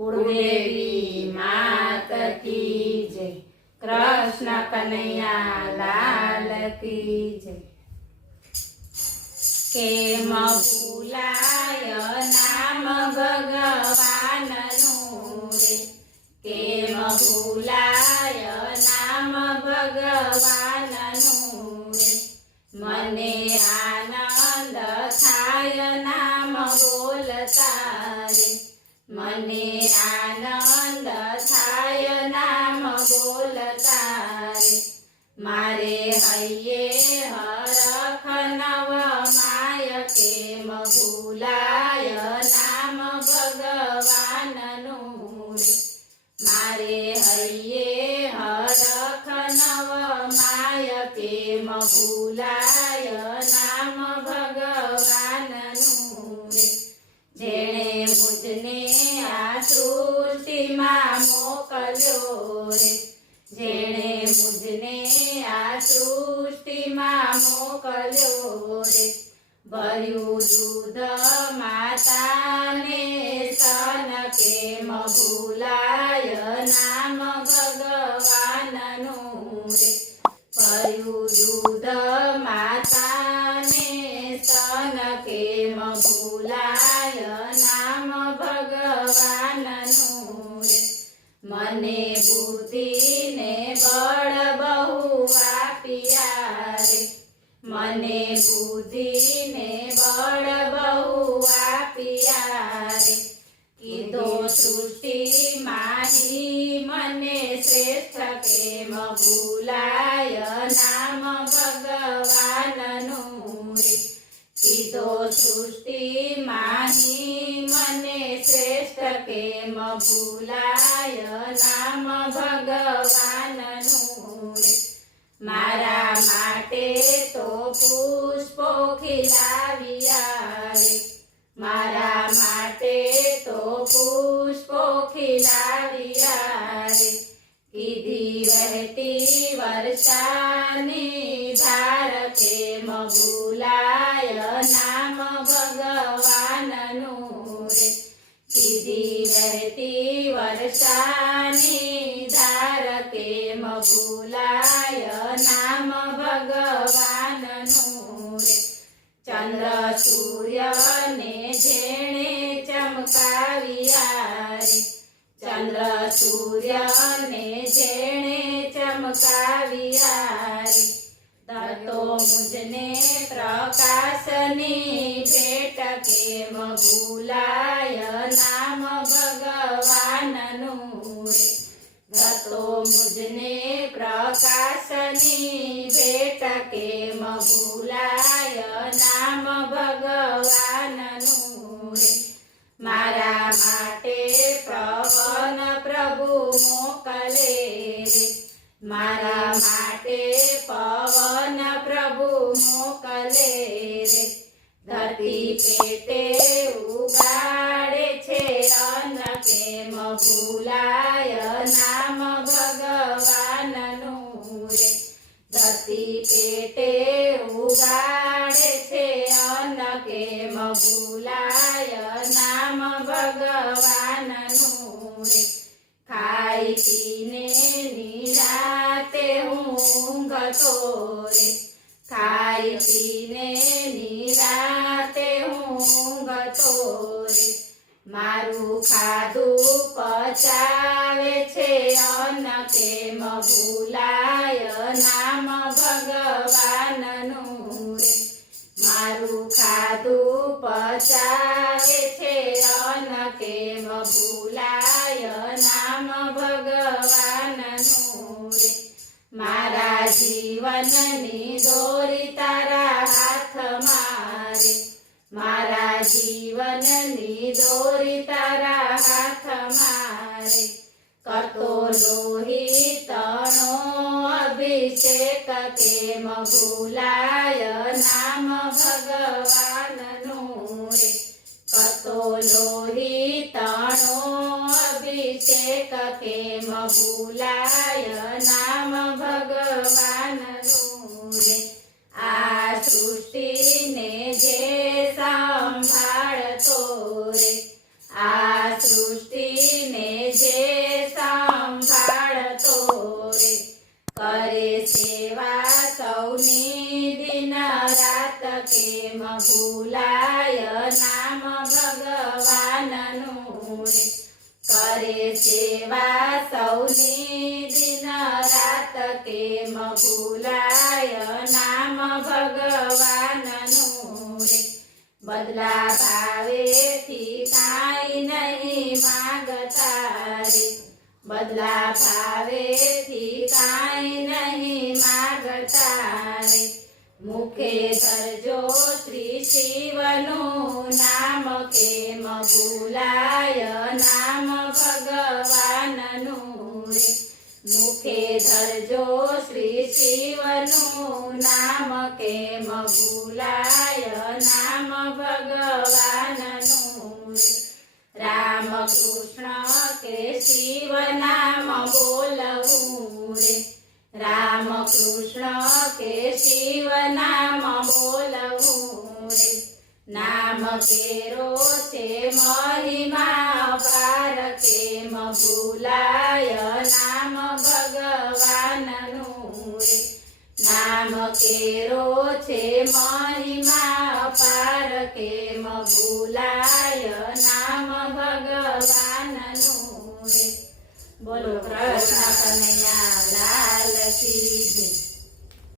कुलदेवी मात की जय। कृष्ण कन्हैया लाल की जय। केम भूलाय नाम भगवाननु रे, केम भूलाय नाम भगवाननु रे। मने आनंद थाय नाम बोलता रे, मने आनंद थाय नाम बोलता रे। मारे हइये हरख नव माय केम भूलाय नाम भगवाननु रे। मारे हइये हरख नव माय केम भूलाय नाम भगवाननु रे। जेणे मुझने आ सृष्टिमां मोकल्यो रे, जेणे मुझने आ सृष्टिमां मोकल्यो रे। भर्યું दूध माताने स्तन केम भूलाय नाम भगवाननु रे। भर्યું दूध माताने स्तन केम भूलाय नाम भगवाननु रे। मने बुद्धि ने बळ बहु आप्या रे, मने बुद्धि ने बळ बहु आप्या रे। कीधो सृष्टि माही मने श्रेष्ठ केम भूलाय नाम भगवाननु रे। कीधो सृष्टि माही मने श्रेष्ठ केम भूलाय नाम भगवाननु रे। मारा माटे तो पुष्पो खिलाव्या रे, मारा माटे तो पुष्पो खिलाव्या रे। कीधी वहती वर्षानी धार केम भूलाय नाम भगवाननु रे। कीधी वहती वर्षानी धार केम भूलाय नाम भगवाननु रे। चंद्र सूर्य ने जेणे चमकाव्या रे, चंद्र सूर्य ने जेणे चमकाव्या रे। तो मुझने प्रकाशनी भेट केम भूलाय नाम भगवाननु रे। तो मुझने प्रकाशनी भेट केम भूलाय नाम भगवाननु रे। मारा माटे पवन प्रभु मोकले रे, मारा माटे पवन प्रभु मोकले रे। धरती पेटे उगाड़े छे अन्न केम भूलाय नाम भगवाननु रे। धरती पेटे उगाड़े छे अन्न केम भूलाय नाम भगवाननु रे। खाई पीने निराते ऊँघतो रे, खाई पीने निराते ऊँघतो रे। मारू खाधु पचावे छे अन्न केम भूलाय नाम भगवाननु रे। मारू खाधु पचावे छे अन्न केम भूलाय नाम भगवाननु रे। मारा जीवननी दोरी तारा हाथ मारे, मारा जीवननी दोरी तारा हाथ मारे। करतो लोहितनो अभिषेक केम भूलाय नाम भगवाननु रे। करतो लोहितनो अभिषेक केम भूलाय नाम भगवाननु रे। आ सृष्टि ने जे संभाळतो रे, आ सृष्टि ने રાત કેમ ભૂલાય નામ ભગવાનનું રે કરે સેવા સૌની દિન રાત કેમ ભૂલાય નામ ભગવાનનું રે બદલા ભાવેથી કાંઈ નહીં માગતા રે બદલા ભાવેથી કાંઈ નહીં માગતા રે મુખે ધરજો શ્રી શિવનું નામ કેમ ભૂલાય નામ ભગવાનનું રે મુખે ધરજો શ્રી શિવનું નામ કેમ ભૂલાય નામ ભગવાનનું રે રામ કૃષ્ણ કે શિવ નામ બોલવું રે રામ કૃષ્ણ કે શિવ નામ બોલવું રે નામ કેરો છે મહિમા પાર કેમ ભૂલાય નામ ભગવાનનું રે નામ કેરો છે મહિમા પાર કેમ ભૂલાય નામ ભગવાનનું રે બોલો કૃષ્ણ કનૈયા લાલ કી જય